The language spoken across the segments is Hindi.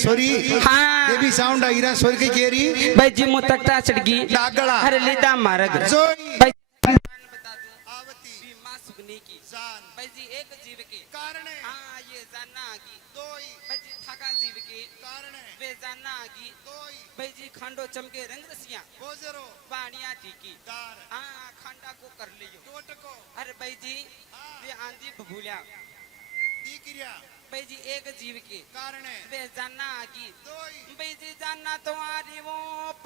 सोरी हाँ देवी साउंड हीरा सोरी की केरी भाई जी मु तकता चढ़गी डागड़ा अरे लीदा मारग जोई भाई बता दूं आवती भी मां सुगनी की जान भाई जी एक जीव के कारण हाँ ये जानना आगी दोई भाई जी थका जीव के कारण वे जानना आगी दोई भाई जी खंडो चमके रंग रसिया बोजरो पानिया टीकी दार हाँ खंडा को कर लियो टोट को अरे भाई जी वे आंधी बबूलिया दीकरिया भाई जी एक जीव के कारण वे जानना आगी दोई भाई जी जानना तुम्हारी वो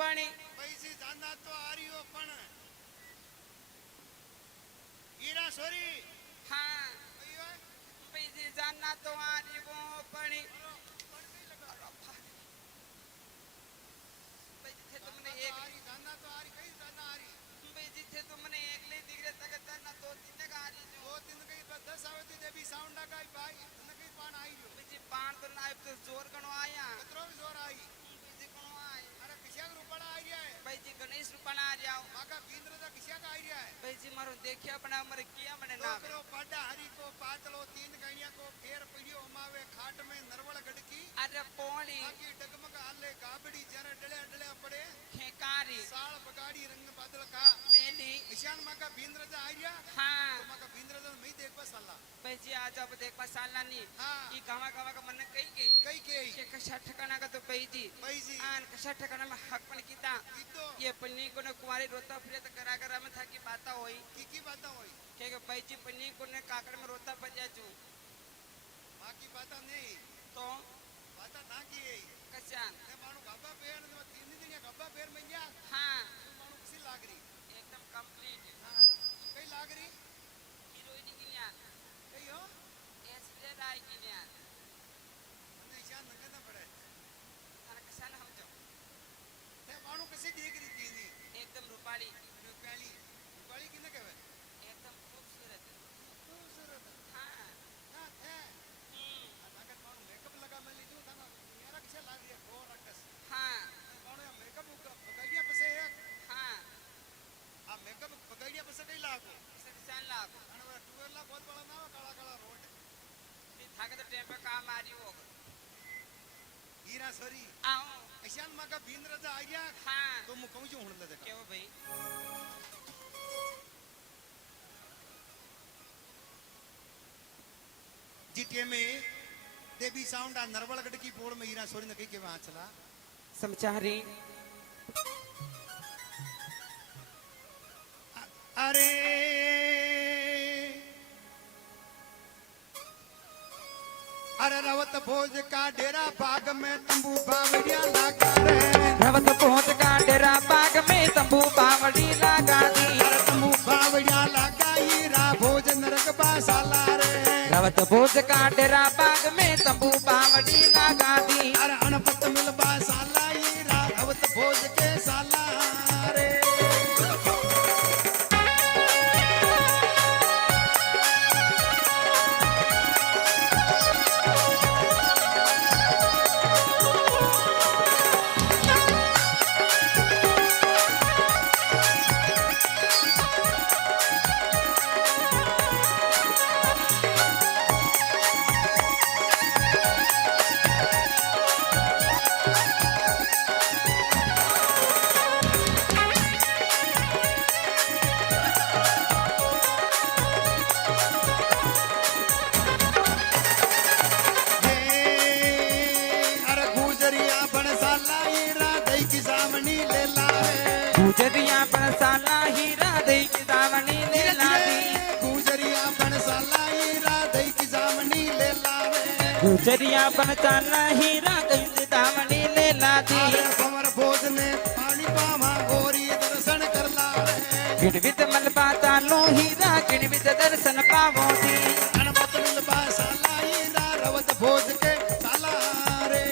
पणी पैसी जाना तो आरियो पण हीरा सोरी हाँ अयो भाई जी जानना तुम्हारी वो पणी भाई जी थे तुमने एक आरी जाना तो आरी कई जाना आरी भाई जी थे तुमने एक ले दिगरे तक जानना दो तीन का आरी जो दो दिन कई 10 आवती देवी साउंड का भाई नकई पान आई जो भाई जी पान तो ना तो जोर गणो आया कतरो भी जोर आई भाई जी कौन आए अरे किसिया का रुपड़ा आई है भाई जी गणेश रूपना आ जाओ माका केंद्र दा किसिया का आई है भाई जी मारो देखिया बना मरे किया मने ना करो पाडा हरी को पातलो तीन गणिया को फेर पड़ियो मावे खाट में नरवल गड़की अरे पोणी बाकी डगमग आले गाबड़ी जरा डले डले पड़े खेकारी साल बगाड़ी रंग बादल का मेली निशान माका भींद्र दा आई है हाँ तो माका भींद्र दा मैं देख बस अल्लाह भाई जी आज अब देख पा साल नानी हाँ ई गावा गावा का मन कही गई कई के के कशा ठिकाना का तो भाई जी पैसी आन कशा ठिकाना में हक पण कीता कितो ये पन्नी को न कुमारी रोता फिरे तो करा करा में था की बाता होई की बात होई के भाई जी पन्नी को ने काकड़ में रोता पजा जू बाकी बात नहीं तो बात ना की कशान ने मानु गब्बा पेर ने तीन दिन या गब्बा पेर में गया हाँ मानु किसी लाग रही एकदम कंप्लीट हाँ कई लाग रही हीरोइन की यार कई हो ऐसे राय की यार हमने निशान नंगे ना पड़े थारा कशान हम जो ने मानु किसी देख रही थी एकदम रूपाली रुपाली रुपाली किने कहवे एकदम खूबसूरत खूबसूरत हाँ हां है अगर मानु मेकअप लगा मैं लीजू था ना मेरा किसे लाग रही है गोर रकस हाँ मानु मेकअप पकड़िया पसे है हाँ आ मेकअप पकड़िया पसे कई लागो इसे निशान लाभ अरे टूवेला बहुत बड़ा ना काला काला रोड भी थाके तो टेम्पो काम आ रही होगा हीरा सोरी आओ ऐशान माका भींद्र दा आइया हाँ तो मु कहूं हुन ले देखा क्या वो भाई जीटीए में देवी साउंड आ नरवलगढ़ की पोड़ में हीरा सोरी ने कही के वहां चला समचारी अरे अरे रवत भोज का डेरा बाग में तंबू बावड़िया लगा रे रवत पहुंच का डेरा बाग में तंबू बावड़ी लगा दी अरे तंबू बावड़िया लगा हीरा भोज नरक बासाला रे रवत पहुंच का डेरा बाग में तंबू बावड़ी लगा दी अरे अनपत मिल बासाला हीरा रवत भोज के साला रे गुजरिया बनसाला हीरा दे की दावनी ले लादी गुजरिया बनसाला हीरा दई की जामनी ले लावे गुजरिया बनसाला हीरा दे की दावनी ले लादी कमर भोज ने पानी पावा गोरी दर्शन कर लावे किणवित मलबा तालो हीरा किणवित दर्शन पावो दी गणपत मिलबा साला हीरा रवत भोज के साला रे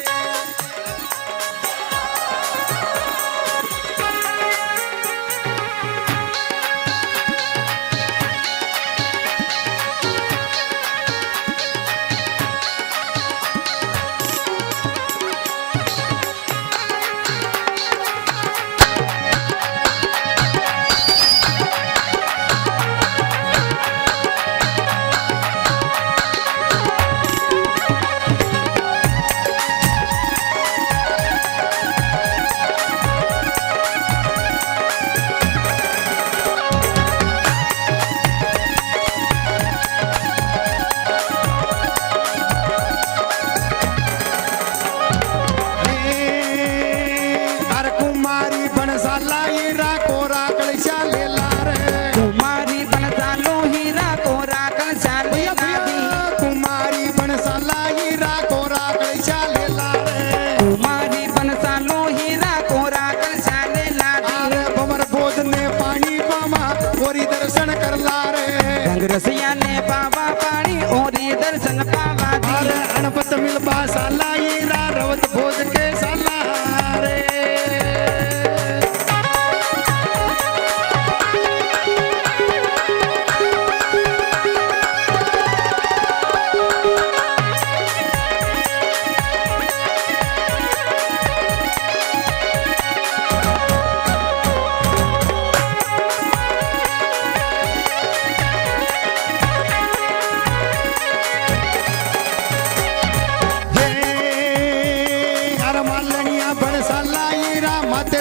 रसिया ने बाबा पानी ओरी दर्शन पावा दी। अरे अनपत मिलबा साला हीरा रवत भोज के साला रे।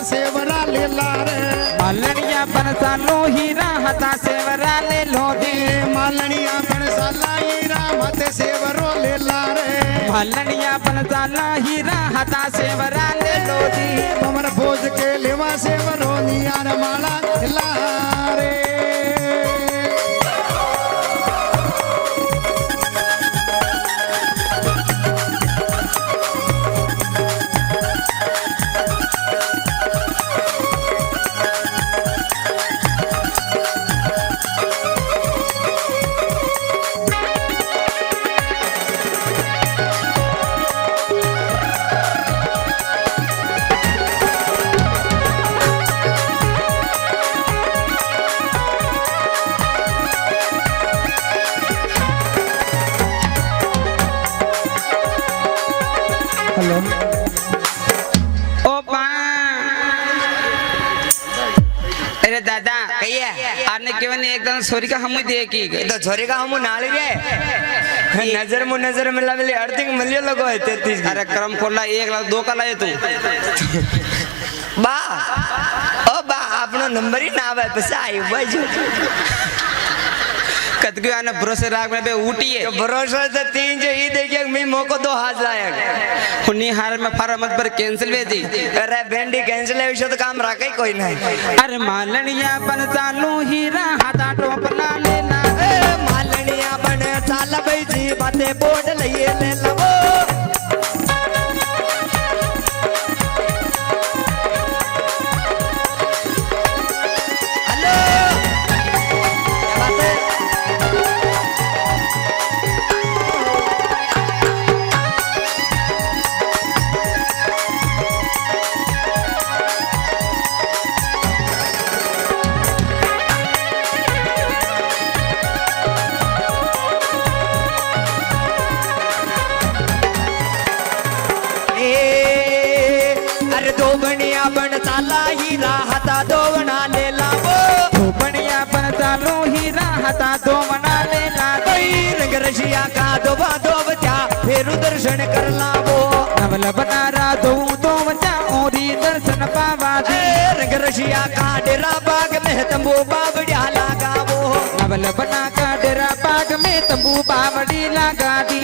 सेवरा ले लारे मालनिया बनसालो हीरा हता सेवरा ले लोदी। मालनिया बनसाला हीरा मते सेवरो ले लारे मालनिया बनसाला हीरा हता सेवरा ले लोदी। हमर भोज के लेवा सेवरो नियार माला लारे। हेलो ओ बा अरे दादा कहिए आपने केवन एकदम सोरी का हम दे की तो छोरी का हम नाली रे नजर मिला मिली अर्थिंग मिलियो लगो है 33। अरे क्रम खोला 1 लाख 2 का लाए तू बा ओ बा अपनो नंबर ही ना आवे पैसा आई बाजू कतके आने भरोसे राग में बे उठी है भरोसा तो 3 जो ही देखिए मैं मोको 2 हाथ लायक उन्हीं हार में फारा मत पर कैंसिल वे दी। अरे बेंडी कैंसिल है विषय तो काम रखा ही कोई नहीं। अरे मालनिया बन चालू हीरा हाथा टोपला लेना। मालनिया बन चाल भाई जी बातें बोर्ड लिए ले लो। दो बनिया बन चाला हीरा हता दो बना ले लावो। दो बनिया बन चालू हीरा हता दो बना ले ला। रंग रशिया का दो बचा फिर दर्शन कर लावो। नवल बनारा दो बचा ओरी दर्शन पावा दी। रंग रशिया का डेरा बाग में तंबू बावड़िया लगावो। नवल बना का डेरा बाग में तंबू बावड़ी लगा दी।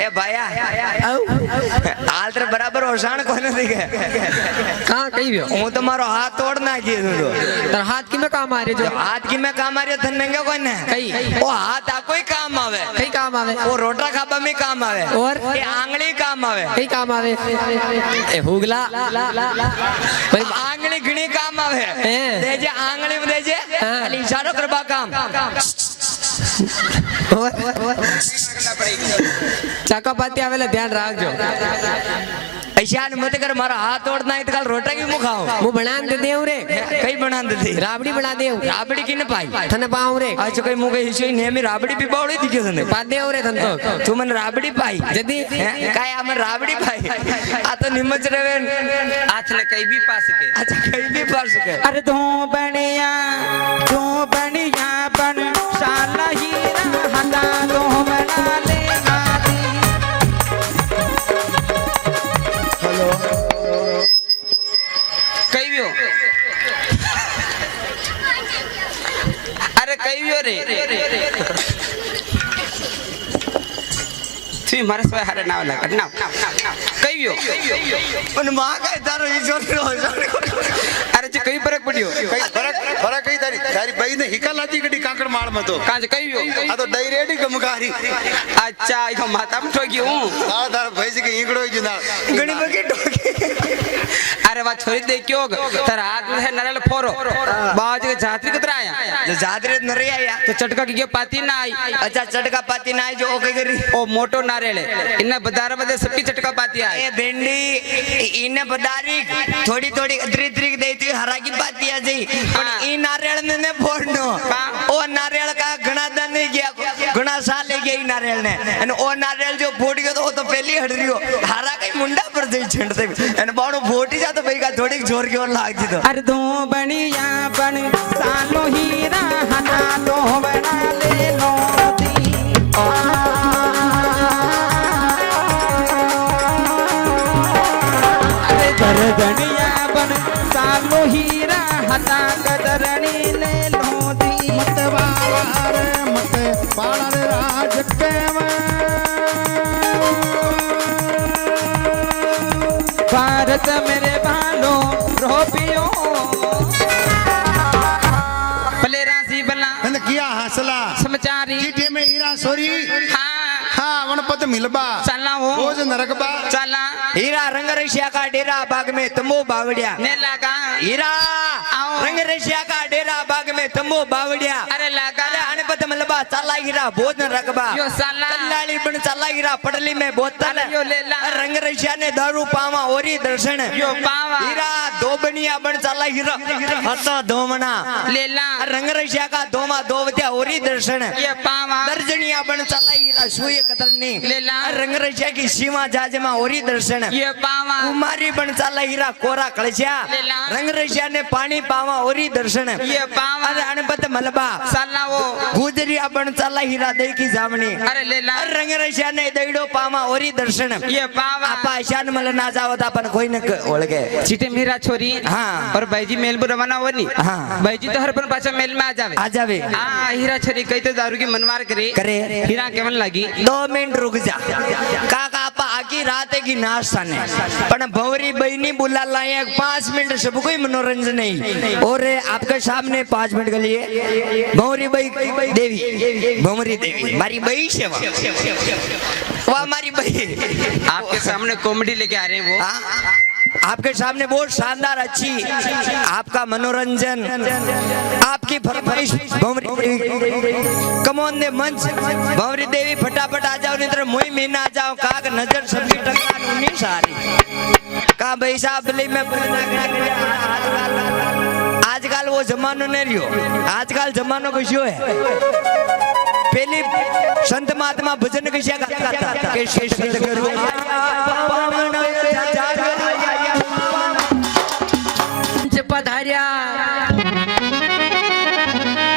ए भाया हाल तेरे बराबर ओशान कोने दिखे कहाँ कहीं भी हो हूँ तुम्हारो हाथ तोड़ना की तू तर हाथ की में काम आ रही जो हाथ की मैं काम आ रही धन नंगे कोई ने कहीं वो हाथ आपको ही काम आवे कहीं काम आवे वो रोटा खाबा में काम आवे और ये आंगली काम आवे कहीं काम आवे ए हुगला भाई आंगली घणी काम आवे दे जे आंगली में दे जे खाली इशारो करबा काम चाका पाती आवेला ध्यान रखजो ऐसा मत कर मारा हाथ तोड़ना है तो कल रोटा की मुंह खाओ मुंह बना दे देव रे कई बना दे दी राबड़ी बना देव राबड़ी की न पाई थने पाऊं रे आज कई मुंह के हिस्से ने में राबड़ी भी बावड़ी दिखे तने पा देव रे थन तो तू मन राबड़ी पाई जदी काय हमन राबड़ी पाई आ तो निमच रवे हाथ ने कहीं भी पा सके। अच्छा कहीं भी पा सके। अरे दो बनिया बन शाला हीरा हता दो बना ले दी। हेलो कहीं भी हो अरे कहीं भी हो रे તું મારા સ્વાય હારે નાવ લાગ નાવ કઈયો અને માં કઈ તારો ઈ જોડનો અરે જે કઈ ફરક પડ્યો ફરક કઈ તારી ભાઈ ને હિકા લાતી ગડી કાકડ માળ માં તો કાંજ કઈયો આ તો ડઈ રેડી ગમકારી અચ્છા ઈ માતા માં ઠોક્યો હું તાર ભાઈ છે કે ઈંગડો જ ના ઘણી બગી ટોકી અરે વા છોરી દે ક્યો તારા હાથ में है नरेल फोरो बाज के जात्री किधर आया जो जादरे नरे आया तो चटका की गयो पाती ना आई अच्छा चटका पाती ना आई जो ओके करी ओ मोटो नारेल इन्ने बदार बदे सबकी चटका पाती आई ए भेंडी इने बदारी थोड़ी थोड़ी अदरी देती हरा की पाती आ जाई पण ई नारियल ने फोड़नो ओ नारियल का घणा दिन गया घणा साल गया ई नारियल ने અને ઓ નારિયેળ જો ફોડી ગયો તો ઓ તો પેલી હડરીઓ હારા કઈ મુંડા પર જઈ છંડતે અને બાણો ફોટી જા તો ભઈ કા થોડીક જોર કેવો લાગતી તો अरे दो बनिया बन सालो हीरा हना दो बना ले लो दी अरे दरदनिया बन सालो हीरा हना कदरनी ले लो दी मत बावर मत पाण राज केव भारत मेरे बालो रोपियो भले राशि बना અને કિયા હાસલા समाचारी ચીઠી में हीरा सोरी हाँ हाँ वनपत मिलबा चलना हो रोज नरकबा चला हीरा रंग रशिया का डेरा बाग में तंबू बावड़िया ने लगा हीरा आओ। रंग रशिया का डेरा बाग में तंबू बावड़िया अरे लगा अरे अनपत मलबा चाला हीरा भोजन रकबा यो साला कल्लाली बन चाला हीरा पटली में बोतल अरे यो ले ला रंग रशिया ने दारू पावा ओरी दर्शन यो पावा हीरा दो बनिया बन चाला हीरा हतो धोमना ले ला रंग रशिया का दोमा दोवत्या ओरी दर्शन ये पावा दर्जनिया बन चाला हीरा सूय कतरनी ले ला रंग रशिया की सीमा जाजमा ओरी दर्शन ये पावा कुमारी बन चाला हीरा कोरा कळश्या लेला। रंग रशिया ने पाणी पावा ओरी दर्शन ये पावा अरे अनपत मलबा साला वो गुजरिया बन चाला हीरा दे की जामणी अरे ले ला रंग रशिया ने दैडो पावा ओरी दर्शन ये पावा आपा शान मल ना जावत आपण कोई न ओळखे चीटे मेरा छोरी हाँ। और भाईजी मेल पर रवाना होनी हाँ। भाईजी तो हर पर पाछा मेल में आ जावे आ जावे आ हीरा छोरी कई तो दारू की मनमार करे करे हीरा केवन लगी 2 मिनिट रुक जा काका आपा आकी रात की नाश्ता ने पण भवरी बहनी बुला लाए 5 मिनट सब कोई मनोरंजन नहीं और आपके सामने 5 मिनट के लिए भवरी बई देवी भवरी देवी मारी बई सेवा वाह मारी बई आपके सामने कॉमेडी लेके आ रहे हैं वो हाँ? आपके सामने बहुत शानदार अच्छी आपका मनोरंजन आपकी फरमाइश कमोन ने मंच भंवरी देवी फटाफट आ जाओ नहीं तो मोई महीना आ जाओ काक नजर सबकी टकरा नहीं सारी का भाई साहब ले में आजकल वो जमानो नहीं रियो आजकल जमानो कशो है पहली संत महात्मा भजन कशा गाता था के शेष करू पधार्या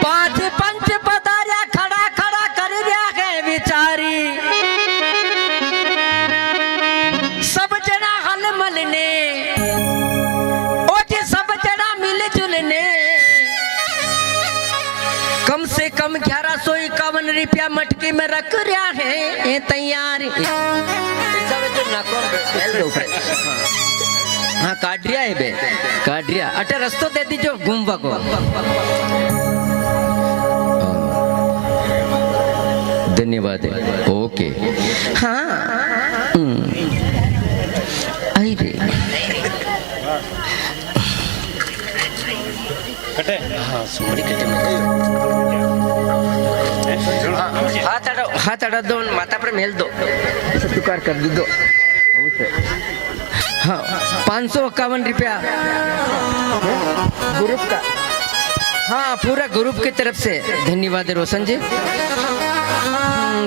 पांच पंच पधार्या खड़ा खड़ा कर रहा है विचारी सब जना हल मलने ओटे सब जना मिल जुलने कम से कम 1151 रुपया मटकी में रख रहा है ये तैयार हाँ काट रिया है बे काट रिया अटे रस्तो दे दीजो घूमवा को धन्यवाद ओके हाँ आई रे कटे हाँ सुमड़ी कटे हाथ अड़ा दो माथा पर मेल दो टुकार कर दो हाँ 551 रुपया ग्रुप का हाँ पूरा ग्रुप की तरफ से धन्यवाद रोशन जी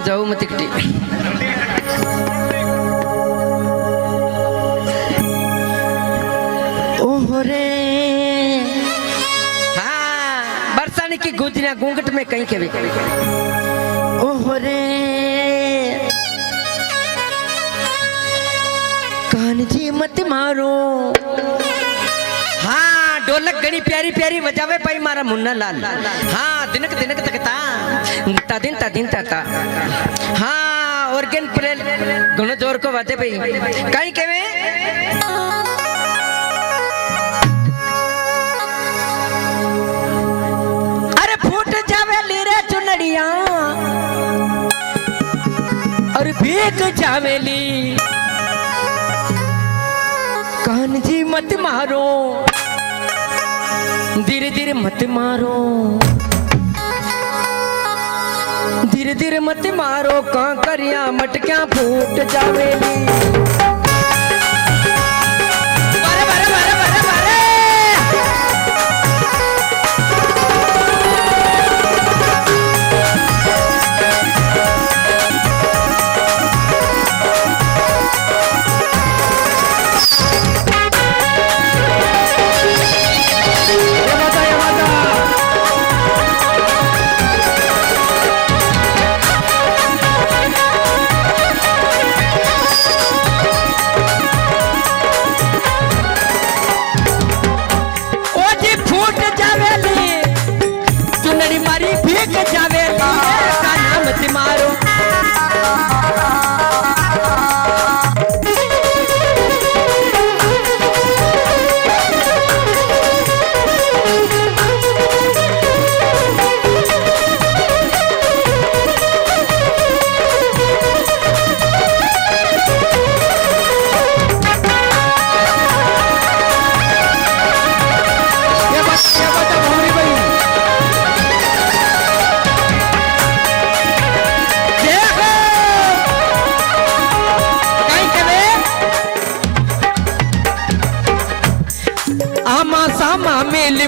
जाओ मत इकट्ठी ओरे हाँ बरसाने की गुजरिया घूंघट में कहीं के भी ओरे कान जी मत मारो हाँ ढोलक घनी प्यारी प्यारी बजावे पाई मारा मुन्ना लाल हाँ दिनक दिनक तकता तादिन तादिन ताता हाँ ऑर्गन प्लेल घणो जोर को वाते भाई कहीं केवे अरे फूट जावे लीरे चुनड़िया और भीग जावेली कान जी मत मारो धीरे धीरे मत मारो धीरे धीरे मत मारो कांकरिया मटकियां फूट जावेली बारे बारे बारे बारे बारे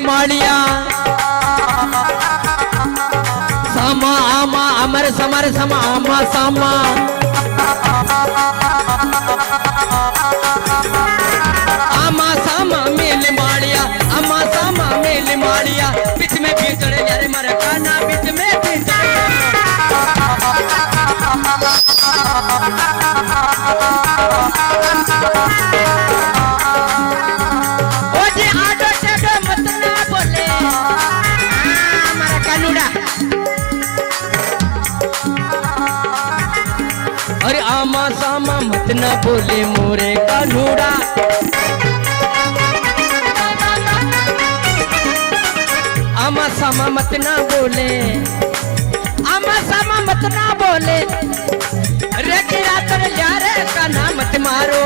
मालिया सामा आमा अमर समर समा आमा सामा आमा सामा मेल मालिया आमा सामा मेल मालिया बीच में भीतर यारे मर खाना बीच में भीतर अरे आमा सामा मत ना बोले मोरे कानूड़ा आमा सामा मत ना बोले आमा सामा मत ना बोले रे किरा कर यारे काना मत मारो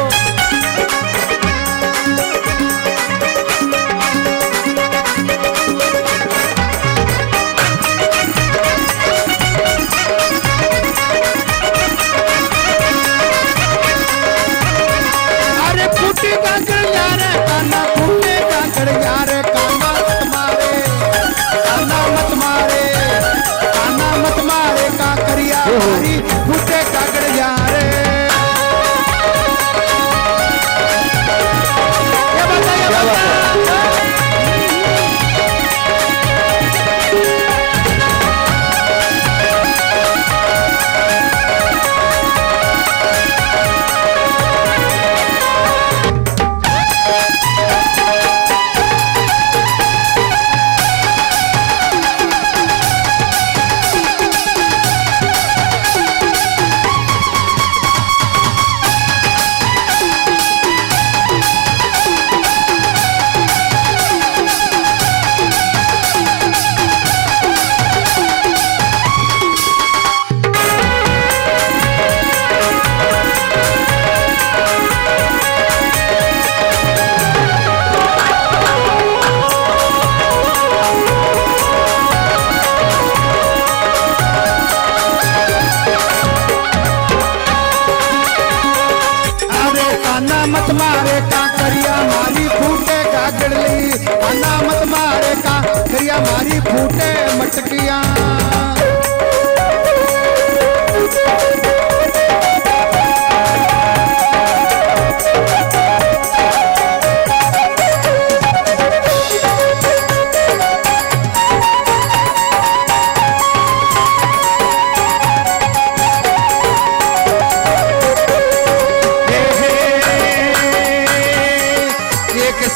मत मारे काकरिया मारी फूटे गागड़ली आना मत मारे काकरिया मारी फूटे मटकिया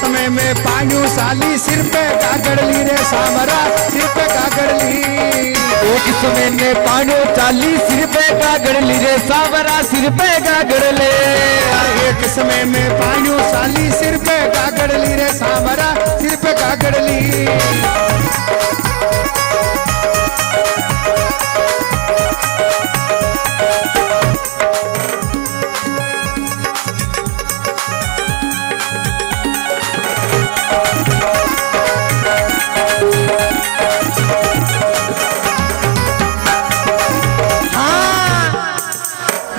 समय में पानी पान्यू साली सिर पे गागड़ ली रे सामरा सिर पे गागड़ ली एक समय में पानो चाली सिर पे गागड़ ली रे सावरा सिर पे गागड़ ले एक समय में पान्यू साली सिर पे गागड़ ली रे सामरा सिर पे गागड़ ली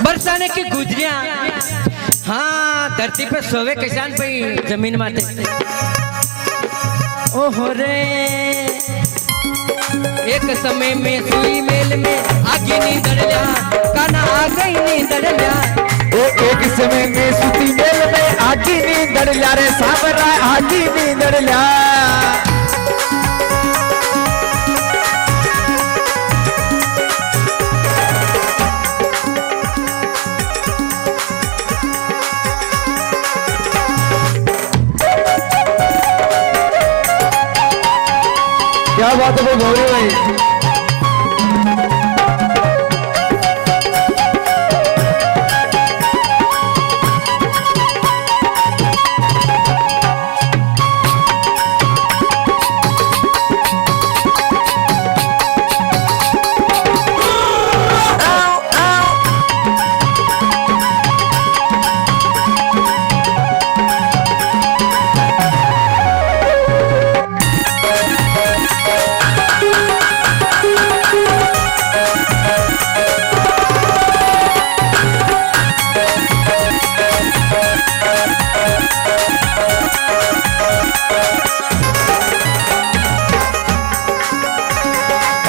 बरसाने की गुजरिया हाँ धरती पे सोवे किसान पे जमीन माते ओहो रे एक समय में सुई मेल में आगे नींद लिया काना आ गई नींद लिया एक समय में सुती मेल में आगी नींद लिया रे सावरा आगी नींद लिया क्या बात है गौरी भाई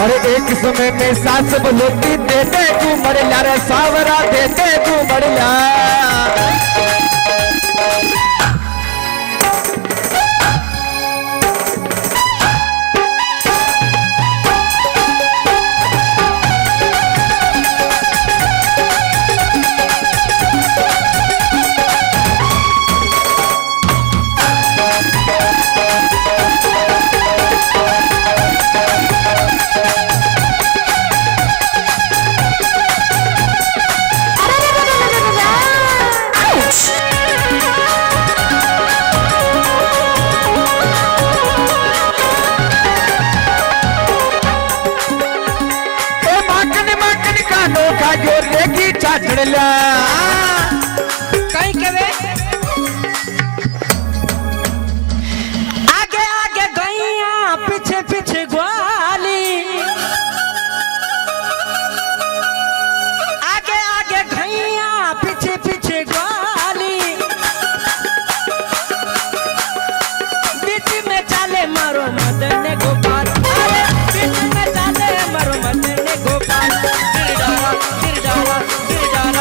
अरे एक समय में सास बोलती देते तू मरिया रे सावरा देते तू मरिया छाछड़ ला कहीं के वे आगे आगे गैया पीछे पीछे ग्वाली आगे आगे गैया पीछे पीछे ग्वाली बीच में चाले मारो मदन गोपाल अरे बीच में चाले मारो मदन गोपाल गिर डाला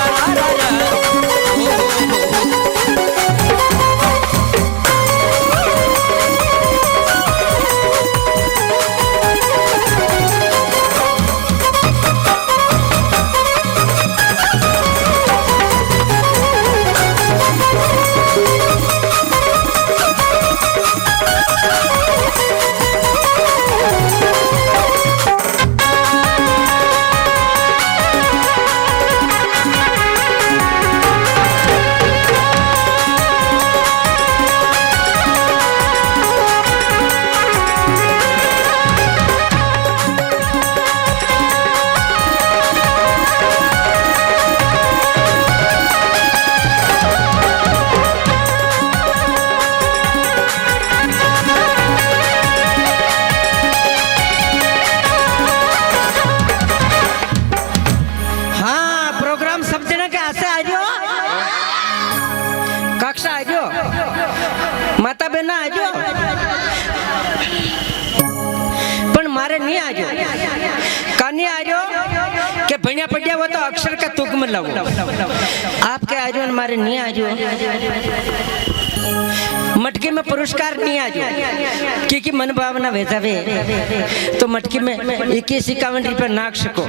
कक्षा आजो माता बेना आजो पण मारे नहीं आजो कानी आजो के भणिया पड़िया वो तो अक्षर का तुक में लाओ आपके आजो मारे नहीं आजो मटकी में पुरस्कार नहीं आ जो क्योंकि मन भावना भेजावे तो मटकी में 21-51 रुपये नाक सको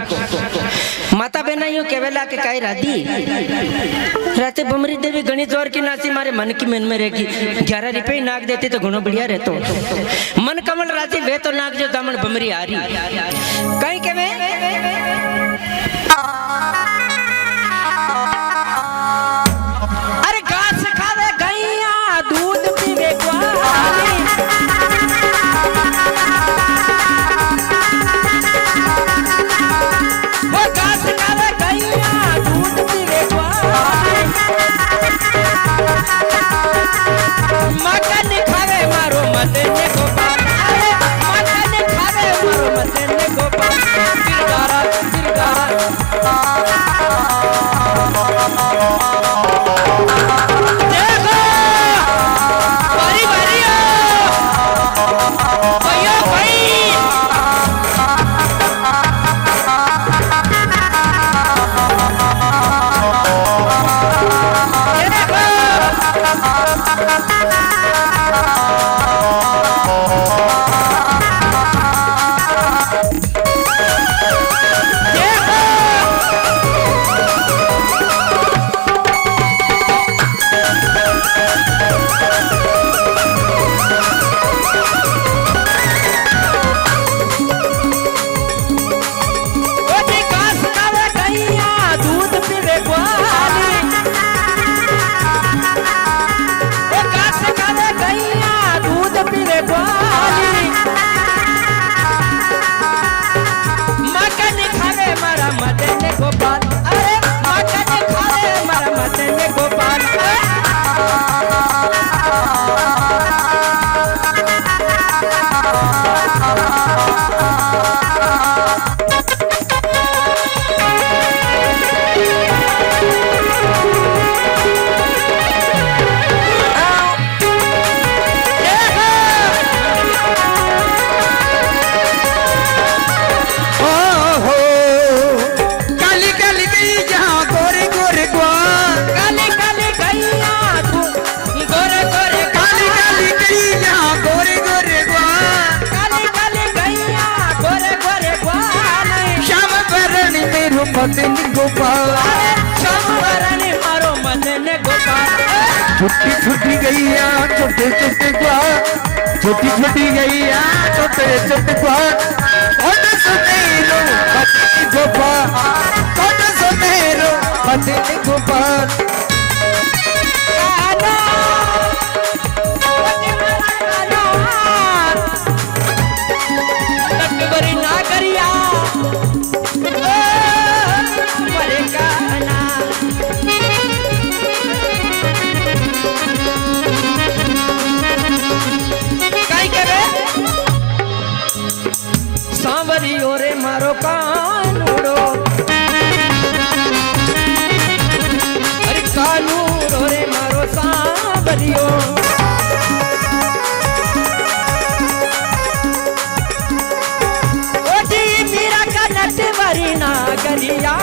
माता बहना यूं केवेला के काई राधी राते बमरी देवी गणी जोर की नाची मारे मन की मन में रहेगी 11 रुपये नाक देती तो घणो बढ़िया रहतो मन कमल राती वे तो नाक जो दामन बमरी आ रही कहीं केवे अरे घास खावे गैया दूध पीवे ग्वाली वो घास खावे गैया दूध पीवे ग्वाली मकन खावे मारो मदन गोपाल अरे मकन खावे मारो मदन गोपाल गिरगारा मदन गोपाल मारो मदन गोपाल छुट्टी छुट्टी गैया छोटे छोटे ग्वाल छोटी छोटी गैया छोटे छोटे ग्वाल कौन सुनेरो मदन गोपाल कौन सुनेरो मदन गोपाल सांवरियो रे मारो कानूड़ो अरे कानूड़ो रे मारो सांवरियो ओ जी मीरा का नटवरी नागरिया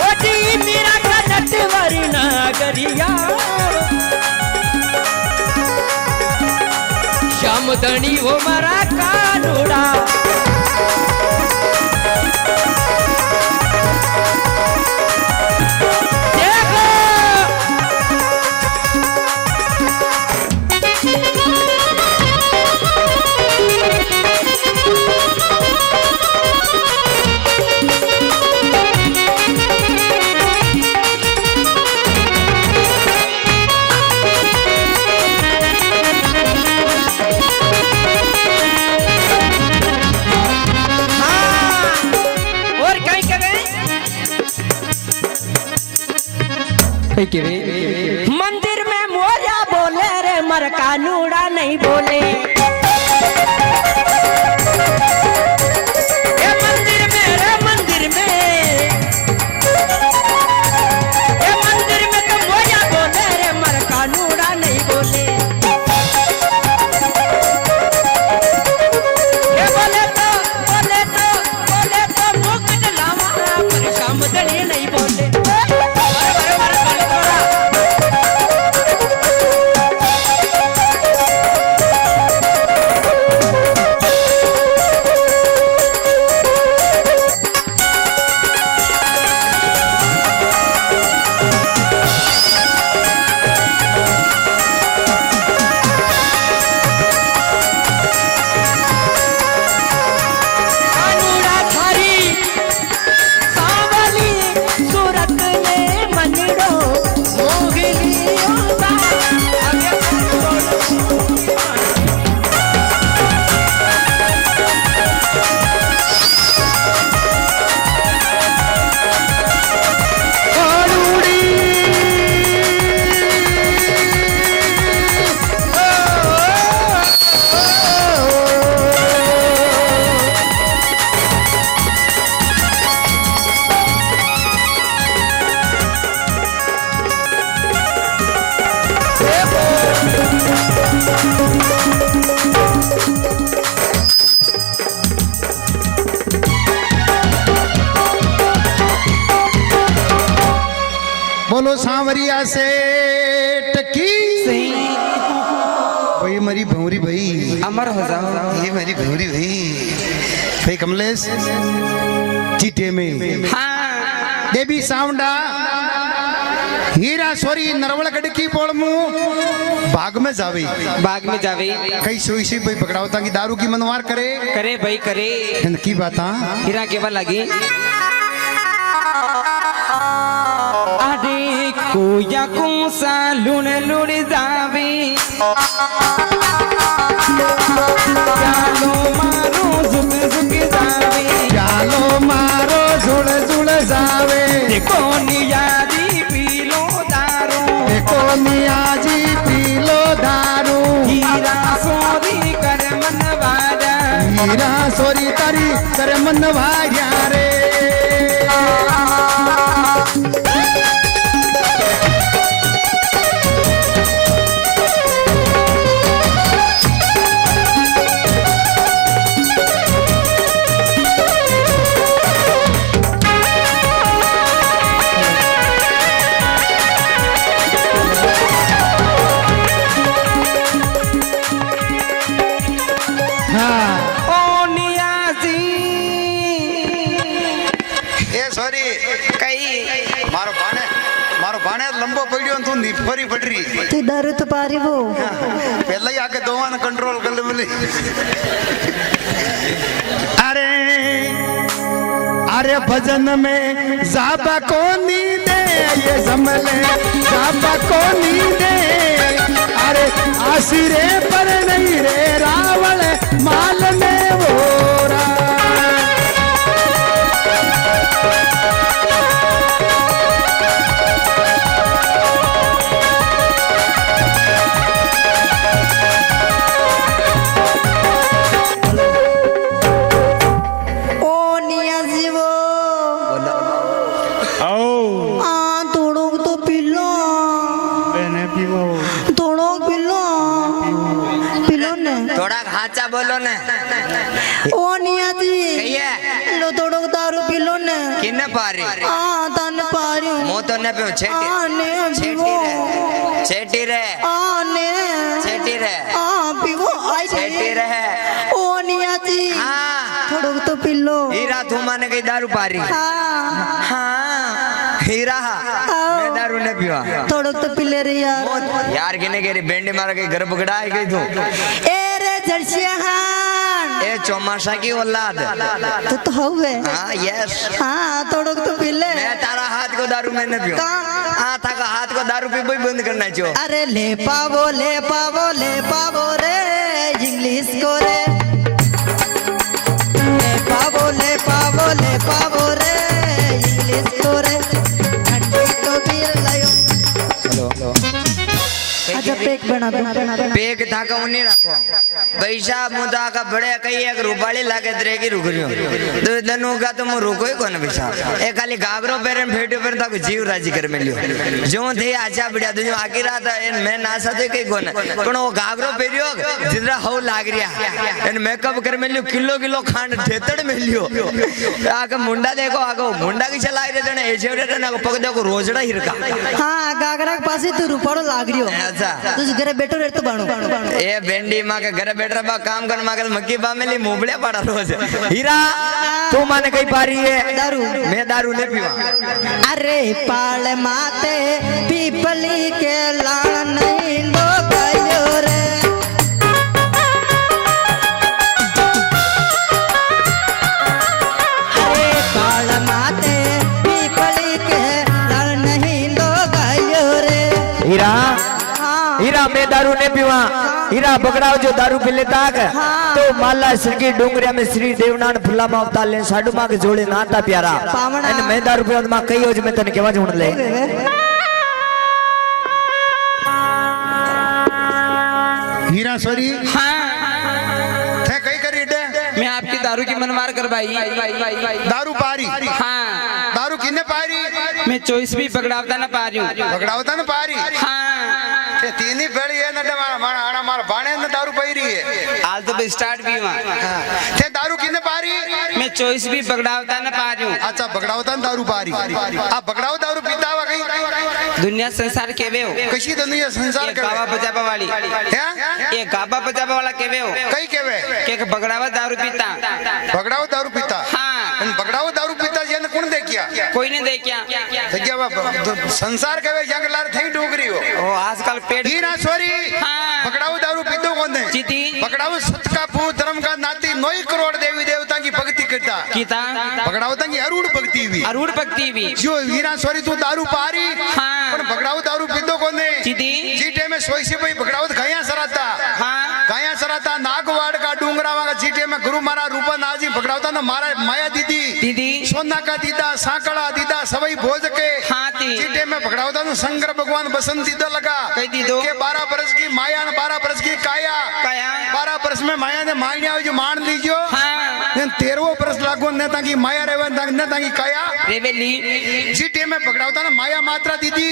ओ जी मीरा का नटवरी नागरिया श्यामधनी वो मारा कानूड़ा देखो मंदिर में मोरा बोले रे मर कानूड़ा नहीं बोले ये मंदिर में रे मंदिर में ये मंदिर में तो मोरा बोले रे मर कानूड़ा नहीं बोले ये बोले तो मुक्त लावा पर शामदनी नहीं बोले बोलो सांवरिया सेठ की सही भाई मेरी भौरी भाई अमर हो जाओ। ये मेरी भौरी भाई कमलेश चीटे में हाँ देवी सावंडा हीरा सोरी नरवलगढ़ की बोलमू बाग में जावे बाग में जावे कई सोई से भाई पकड़ावता की दारू की मनवार करे करे भाई करे की बात हीरा केवल लगी अरे कोया कुसा लुण लुण जावे चालो मारो झुक झुक जावे चालो मारो जुड़ जुड़ जावे कोनियारी पीलो दारू कोनियाजी पी लो दारू हीरा सोरी कर मनवारा हीरा सोरी तारी कर मनवाया रे लंबो पड़ियो तू फरी पड़री तू दारू तो पारी वो पहले ही आके दोवान कंट्रोल कर ले बोली अरे अरे भजन में जाबा को नी दे ये जमले जाबा को नी दे अरे आसिरे पर नहीं रे रावण माल में वो बोलो ने ओ निया जी कहिए लो थोड़ो दारू पी लो ने किने पारी हां तन पारी मो तो ने पे छेटी छेटी रे ने छेटी रे पीवो आई छेटी रे ओ निया जी हां थोड़ो तो पी लो हीरा तू माने कई दारू पारी हां हीरा मैं दारू ने पीवा थोड़ो तो पी ले रे यार यार किने के बेंडी मार के घर पकड़ा आई गई तू ए चौमासा की औलाद तो हवे हाँ यस हाँ थोड़ा तो पी ले मैं तारा हाथ को दारू मैंने पियो हाँ था का हाथ को दारू पी बंद करना चाहिए अरे ले पावो रे इंग्लिश को रे ले पावो रे इंग्लिश को रे ठंडी तो पीर लायो हेलो अच्छा पेक बना पेक था का उन्हीं रखो पैसा मुदा का बड़े कई एक रुपाली लागे तेरे की रुक रही हूँ तो दनु का तो मैं रुको ही कौन पैसा एक खाली गागरो पेरन फेटे पर था जीव राजी कर मिलियो जो थे आजा बढ़िया तो जो आगे रहा था मैं नासा थे कई कौन पण वो गागरो पेरियो जितना हव लाग रिया इन मेकअप कर मिलियो किलो खांड ठेतड़ मिलियो आके मुंडा देखो आगे मुंडा की चला रहे जने ऐसे रे ना पग देखो रोजड़ा हिरका हां गागरा के पास तू रुपाड़ो लाग रियो अच्छा तू घरे बैठो रे तो बाणो ए बेंडी मां के घरे बैठ रहा काम कर मां के मक्की बामेली मुबड़े पड़ा रोज हीरा तू माने कई पारी है दारू मैं दारू नहीं पीवा अरे पाल माते पीपली के लान नहीं लो गयो रे अरे पाल माते पीपली के लान नहीं लो गयो रे हीरा हीरा मैं दारू नहीं पीवा हीरा बगड़ाव जो दारू पी लेता तो माला श्री की डोंगरिया में श्री देवनान फुल्ला में अवतार ले साडू मां के जोड़े नाता प्यारा एंड मैं दारू पीवा मां कई होज में तने केवा जोड़ ले हीरा सॉरी हाँ थे कई करी डे मैं आपकी दारू की मनवार करवाई दारू पारी हाँ दारू किन्ने पारी मैं चॉइस भी पकड़ावता ना पा रही हूँ पकड़ावता ना पारी हाँ ये तीन ही बेड़ी है ना मारा आना मारा बाणे में दारू पई रही है आज तो स्टार्ट भी हुआ थे दारू किन्ने पारी मैं चॉइस भी पकड़ावता ना पा रही हूँ अच्छा पकड़ावता ना दारू पारी आप पकड़ाओ दारू पीता हुआ कहीं दुनिया संसार केवे हो कशी दुनिया संसार ये गावा केवे बजावा वाली हે ये गावा बजावा वाला केवे हो કઈ કેવે કે બગડાવા દારૂ પીતા બગડાવો દારૂ પીતા हाँ અને બગડાવો દારૂ પીતા જેને કોણ દેખ્યા कोई नहीं देखिया જગ્યા સંસાર કેવે જંગલાર થઈ ડોગરીઓ ओ आजकल पेड़ हीरा छोरी हाँ बगड़ाऊ दारू पीतो कोने जीती बगड़ाऊ सत का भूत धर्म का नाती 9 करोड़ देवी देवता की भक्ति करता कीता बगड़ाऊ की अरूढ़ भक्ति हुई अरूढ़ भक्ति भी जो हीरा छोरी तू दारू पारी हाँ पण बगड़ाऊ दारू पीतो कोने जीती जीटे में सोई से भाई बगड़ाऊ गाया सराता हाँ गाया सराता नागवाड़ का डूंगरा वाला जीटे में गुरु महाराज रूपा नाजी बगड़ाऊ ना मारा माया दीदी दीदी सोना का दीदा सांकड़ा दीदा सवई भोज के हाँ ती जीटे में भगड़ाऊ शंकर भगवान बसंत दीदा लगा कई दीदो के 12 बरस की माया ने 12 बरस की काया कया 12 बरस में माया ने मायने आवे जो मान लीजियो हाँ 13 बरस लागो ने ताकि माया रेवे ने ताकि काया रेवेली जीटे में पकड़ावता ना माया मात्रा दीदी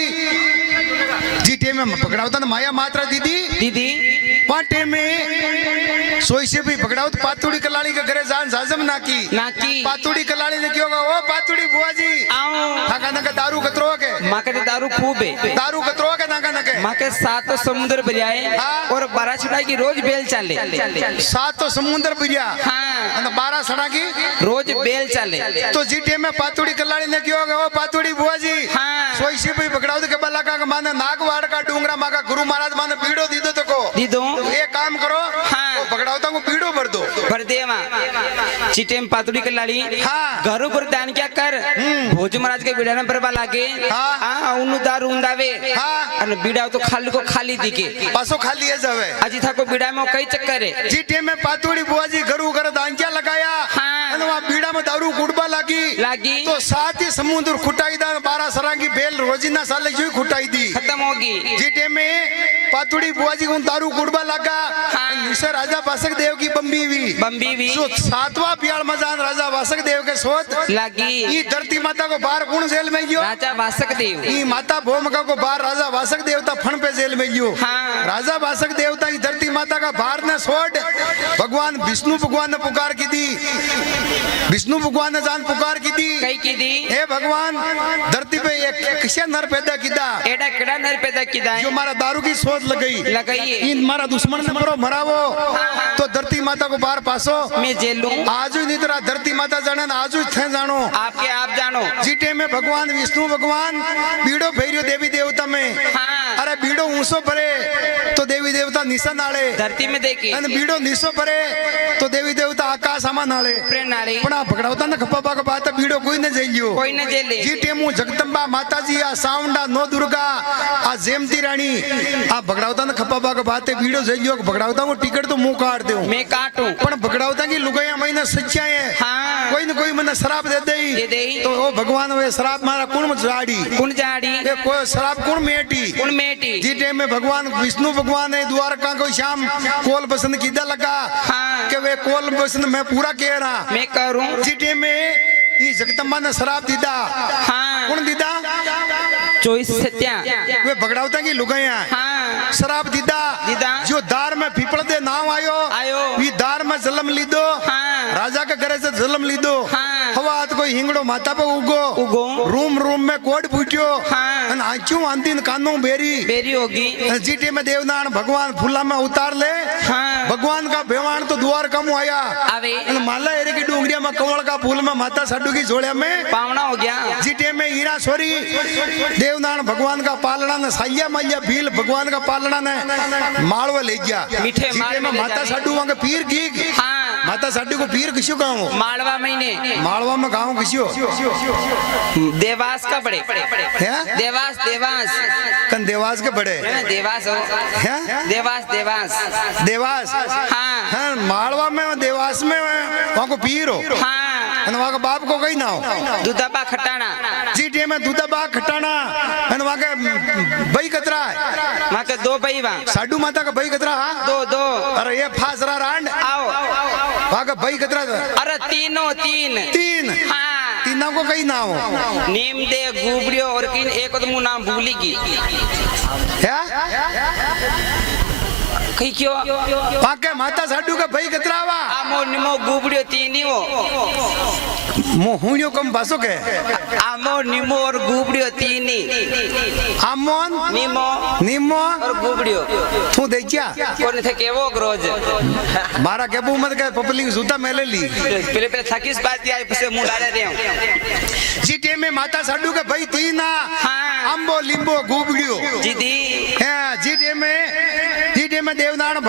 जीटे में पकड़ावता ना माया मात्रा दीदी दीदी पाटे में सोई से भी पकड़ावत पातुड़ी कलाड़ी के घरे जान साजम ना की पातुड़ी कलाड़ी ने क्यों ओ पातुड़ी बुआ जी आओ थाका नका दारू कतरो के माँ के दारू खूब है दारू कतरो के नाका नके माँ के 7 समुद्र बजाए हाँ। और 12 छुड़ा की रोज बेल चाले 7 तो समुद्र बिया हाँ અને 12 સડા की रोज बेल चाले तो जीटे में पातुड़ी कलाड़ी ने क्यों ओ पातुड़ी बुआ जी हाँ सोई से भी पकड़ावत के बल्ला का माने नागवाड़ का डूंगरा माका गुरु महाराज माने पीड़ो दीदो तो को दीदो ये काम करो हाँ। तो पकड़ावता को पीड़ो भर दो भर देवा चिटे में पातुड़ी के लाड़ी हाँ। घरों पर दान क्या कर भोज महाराज के बीड़ा पर बा लागे हाँ। हाँ उनु दारू उंदावे हाँ। और बीड़ा तो खाली को खाली दिखे पासो खाली है जावे अजी था को बीड़ा में कई चक्कर है जीटे में पातुड़ी बुआ जी घरू घर दांकिया लगाया हाँ। અને वहाँ बीड़ा में दारू गुड़बा लागी तो साथ ही समुद्र खुटाई दा 12 सरा की बेल रोजीना साले जो खुटाई दी खत्म होगी जीटे में पातुड़ी बुआ जी को दारू गुड़बा लगा हाँ। निशा राजा वासक देव की बम्बी हुई बम्बी भी जो 7वां प्याल मजान राजा वासक देव के सोच लागी ये धरती माता को बाहर कौन जेल में गयो राजा वासक देव ये माता भूमिका को बाहर राजा वासक देवता फण पे जेल में गयो हाँ। राजा वासक देवता की धरती माता का बाहर ने छोड़ भगवान विष्णु भगवान ने पुकार की थी विष्णु भगवान ने जान पुकार की थी कई की दी हे भगवान धरती पे एक किसे नर पैदा किया एडा केड़ा नर पैदा किदा जो हमारा दारू की सोच लगाई लगाइए इन मारा दुश्मन ने मरो मरावो तो धरती माता को बाहर पासो मैं जेल लूं आज नहीं तरह धरती माता जाने आज थे जानो आपके आप जानो जीटे में भगवान विष्णु भगवान बीड़ो फेरियो देवी देवता में हाँ। अरे बीड़ो ऊंसो भरे तो देवी देवता निशन आले धरती में देखी અને બીડો નીસો ભરે તો દેવી દેવતા આકાશ આમાં નાળે प्रेरणा પણ આ ભગડાવતા ને ખપ્પા પાક બાત બીડો કોઈ ને જઈ ગયો कोई न जेले જી ટેમુ જગદંબા માતાજી આ સાવંડા નો દુર્ગા આ જેમતી રાણી આ ભગડાવતા ને ખપ્પા પાક બાતે બીડો જઈ ગયો ભગડાવતા को टिकट तो मुंह काट देऊ मैं काटूं પણ ભગડાવતા की लुगाया महीना सच्चाए हाँ कोई न कोई મને शराब दे दे दई दई। तो ओ भगवान वे शराब मारा कुण जाड़ी कुण जाड़ी ये कोई शराब कुण मेटी कुण मेटी जी टाइम में भगवान विष्णु भगवान ने द्वारका को श्याम कोल बसंत कीदा लगा हाँ। कि वे कोल बसंत मैं पूरा कह रहा मैं करूं जी टाइम में ये जगदम्बा ने शराब दीदा हाँ कौन दीदा 24 सत्या वे भगड़ावता की लुगाया हाँ शराब दीदा दीदा। जो दार में पीपल दे नाव आयो आयो। ये दार में जलम लीदो हाँ। राजा के घरे से जलम लीदो हाँ। हवा हाथ कोई हिंगड़ो माता पे उगो उगो। रूम रूम में कोड फूटियो हाँ। अन आंचू आंदी न कानों बेरी बेरी होगी जीटे में देवनारायण भगवान फूला में उतार ले हाँ। भगवान का बेवान तो द्वारका में आया आवे अन माला एरे की डूंगरिया में कमल का फूल में माता साडू की झोलिया में पावना हो गया जीटे में हीरा सोरी देवनारायण भगवान का पालना ने साइया मैया भील भगवान का पालना ने मालवा ले गया मीठे जीटे मालवे में ले माता जावे। साडू वहां के पीर की हाँ माता साडू को पीर किसु गाँव मालवा महीने मालवा में गाँव किसु देवास का बड़े है देवास देवास कन देवास के बड़े देवास हो है देवास देवास देवास हाँ हाँ मालवा में देवास में वहाँ को पीर हो हाँ અને વાકે બાપ को कही ना हो दूधाबा खटाना जीटे में दूधाबा खटाना અને વાકે भाई कतरा है वहाँ के 2 भाई वहाँ साडू माता का भाई कतरा हाँ 2 अरे ये फासरा रांड आओ वहाँ का भाई कतरा अरे तीनों 3 तीन हाँ तीनों को कही ना हो नीम दे गुबड़ियो और किन एक तो मुंह नाम भूली की क्या કઈ કયો પાકે માતા સાડુ કે ભાઈ કતરાવા આમો નિમો ગુબડ્યો તીનીઓ મો હુણ્યો કમ પાસો કે આમો નિમો ઓર ગુબડ્યો તીની આમોન નિમો નિમો ઓર ગુબડ્યો તું દેખ્યા કોને થે કેવો રોજ મારા કેબુ મત કે પપલી જૂતા મેલેલી પેલે પેલે થકીસ પાતી આઈ પછી હું લારે રે જી ટેમે માતા સાડુ કે ભાઈ તીના હા આંબો લીંબો ગુબડ્યો જીદી હે જી ટેમે દેવનારાયણ